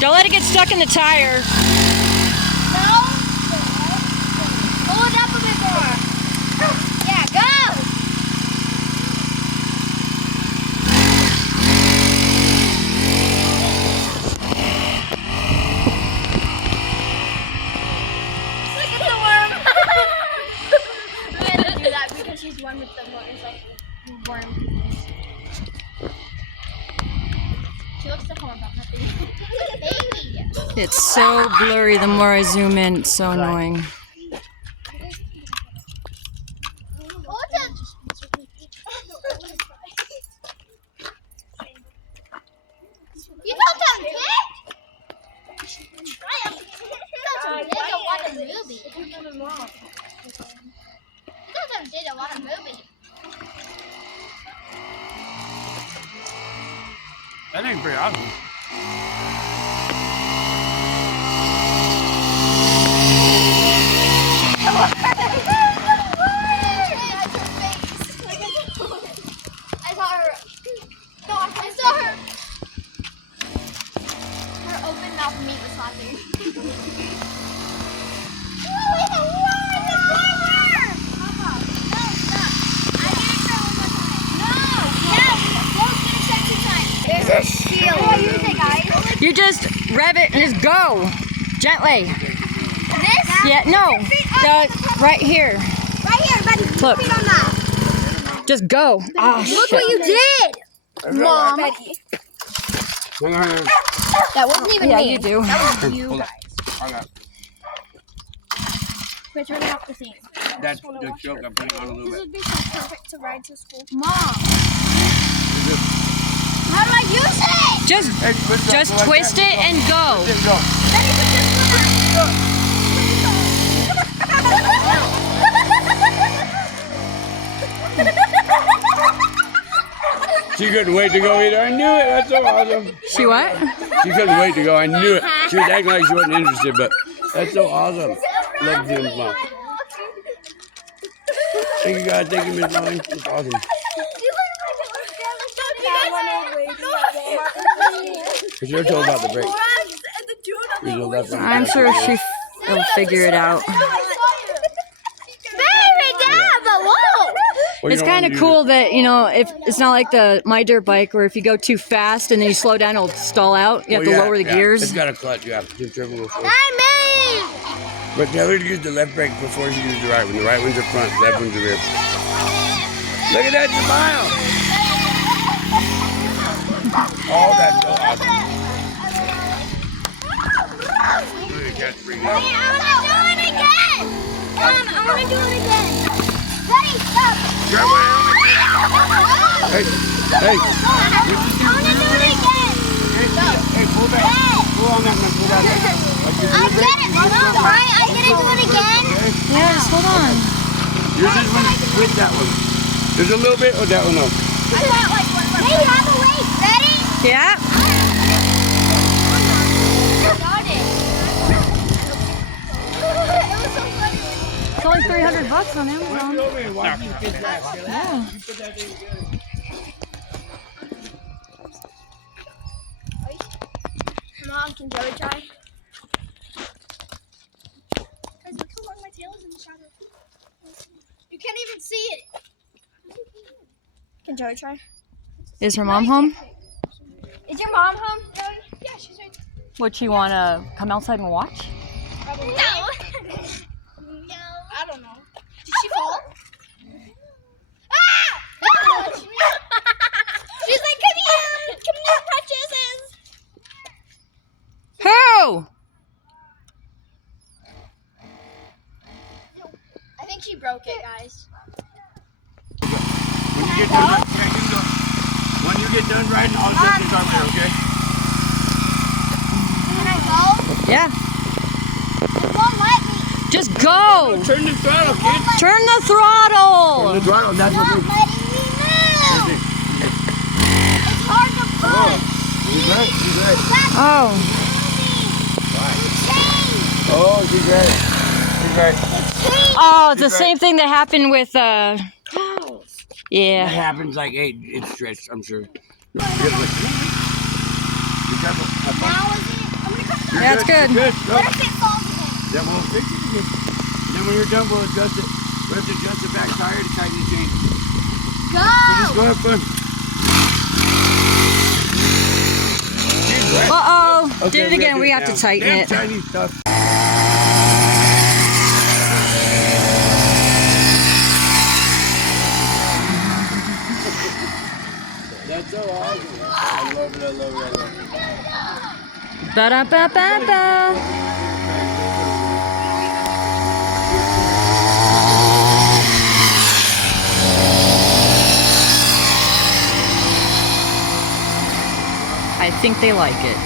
Don't let it get stuck in the tire. No. Pull it up a bit more. Yeah, go. Look at the worm. We had to do that because she's one with the motorcycle worm. She looks the horn about nothing. Baby. It's so blurry the more I zoom in. It's so annoying. You don't have kids? Don't watch a movie. You don't watch a movie. That ain't pretty awesome. I saw her. No, I saw her. Her open mouth meat was slapping. There's a shield. How do I use it, guys? You just rev it and just go. Gently. This? Yeah, no. Right here. Right here, buddy. Look. Feet on that. Just go. Ah, Look shit. what you did, Mom. That wasn't even Yeah, me. you do. That was you Hold guys. on. I got We're turning off the thing. that's the joke. I'm putting on a little This bit. would be so perfect to ride to school. Mom. How do I use it? Just twist it and go. There you go. Let me put this one She couldn't wait to go either. I knew it. That's so awesome. She what? She couldn't wait to go. I knew it. She was acting like she wasn't interested, but that's so awesome. Love Jim's mom. Thank you guys. Thank you, Miss Molly. It's awesome. Because you're told about the break. I'm sure she'll figure it out. It's kind of cool that, you know, if it's not like the My Dirt bike where if you go too fast and then you slow down, it'll stall out. You have to lower the gears. It's got a clutch. You have to triple before. I made. But tell her to use the left brake before she uses the right one. The right one's the front, left one's the rear. Look at that smile. Oh, that's so awesome. Look at that freaking out. I want to do it again. Mom, I want to do it again. Ready, stop. Grab my helmet. Hey, hey. I want to do it again. Hey, pull back. Pull on that man. Pull that. I get it. I know, right? I get to do it again. Yeah, just hold on. Yours is one with that one. There's a little bit of that one though. I got like one more. Hey, you have a weight. Ready? Yeah. It's only $300 on Amazon. Yeah. Mom, can Joey try? Guys, look how long my tail is in the shadow. You can't even see it. Can Joey try? Is her mom home? Is your mom home, Joey? Yeah, she's right. Would she want to come outside and watch? Probably. No. No. I don't know. Did she fall? Ah! She's like, come here, Precious. Who? I think she broke it, guys. When you get done, yeah, you can go. When you get done riding, I'll just get over there, okay? Can I go? Yeah. It won't let me. Just go. Turn the throttle, kid. Turn the throttle. Turn the throttle, that's Not what letting me move. It's hard to push. She's right, she's right. Oh. Oh, she's right. She's right. Oh, it's the same thing that happened with, It yeah. happens like, hey, it's stretched, I'm sure. No, good, look. Be careful. Have fun. Now is it? That's good. Good. Go. What if it falls again? Then we'll fix it again. And then when you're done, we'll adjust it. We have to adjust the back tire to tighten the chain. Go! So just go have fun. She's wet. Uh-oh. Okay, Did it we again. gotta do We have to now. tighten Damn it. Chinese stuff. That's so awesome. I love it, I love it, I love it. Ba-da-ba-ba-ba. I think they like it.